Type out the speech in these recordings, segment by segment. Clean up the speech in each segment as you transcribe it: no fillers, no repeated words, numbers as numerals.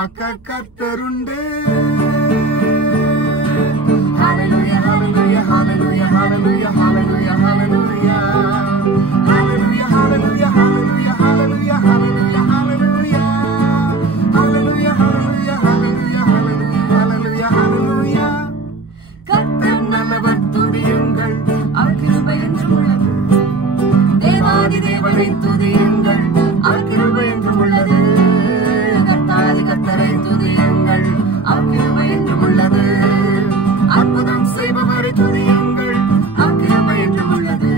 காக்க கர்த்தருண்டு. Hallelujah, hallelujah, hallelujah, hallelujah, hallelujah, hallelujah. Hallelujah, hallelujah, hallelujah, hallelujah, hallelujah, hallelujah. Hallelujah, hallelujah, hallelujah, hallelujah, hallelujah, hallelujah. கர்த்தர் நல்லவர், துதியுங்கள், அவர் கிருபை என்றும் உள்ளது. தேவாதி தேவனை துதியுங்கள், அவர் கிருபை என்றும் உள்ளது. கர்த்தாதி கர்த்தரை துதியுங்கள், அவர் கிருபை என்றும் உள்ளது. அற்புதம் செய்பவரை துதியுங்கள், அவர் கிருபை என்றும் உள்ளது.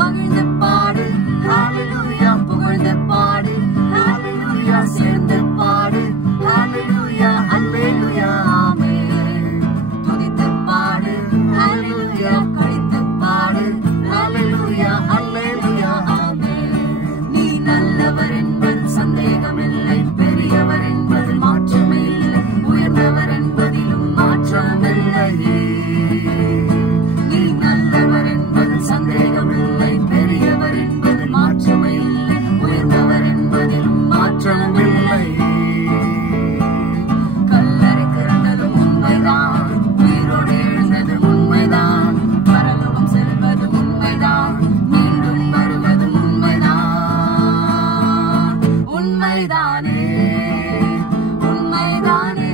மகிழ்ந்து பாடு ஹalleluya, புகழ்ந்து பாடு ஹalleluya, சேர்ந்து பாடு ஹalleluya, அல்லேலூயா ஆமென். துதித்து பாடு ஹalleluya, கழித்து பாடு ஹalleluya, அல்லேலூயா ஆமென். நீ நல்லவர் என்பது சந்தேகமில்லை, பெரியவர் என்பது மாற்றமில்லை, உயர்ந்தவர் என்பதிலும் மாற்றமில்லையே. நீ நல்லவர் என்பது சந்தேகமில்லை, பெரியவர் என்பது மாற்றமில்லை, உயர்ந்தவர் என்பதிலும் மாற்றமில்லை. கல்லறை திறந்ததும் உண்மைதான், உயிரோடு எழுந்தது உண்மைதான், பரலோகம் செல்வது உண்மைதான், மீண்டும் வருவது உண்மைதான். உண்மைதானே, உண்மைதானே.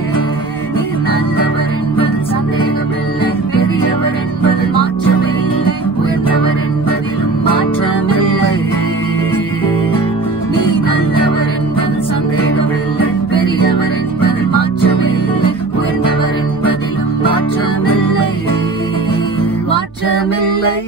நீ நல்லவர் என்பது சந்தேகமில்லை, பெரியவர் என்பது மாற்றமில்லை, உயர்ந்தவர் என்பதிலும் மாற்றமில்லை. நீ நல்லவர் என்பது சந்தேகமில்லை, பெரியவர் என்பது மாற்றமில்லை, உயர்ந்தவர் என்பதிலும் மாற்றமில்லை, மாற்றமில்லை.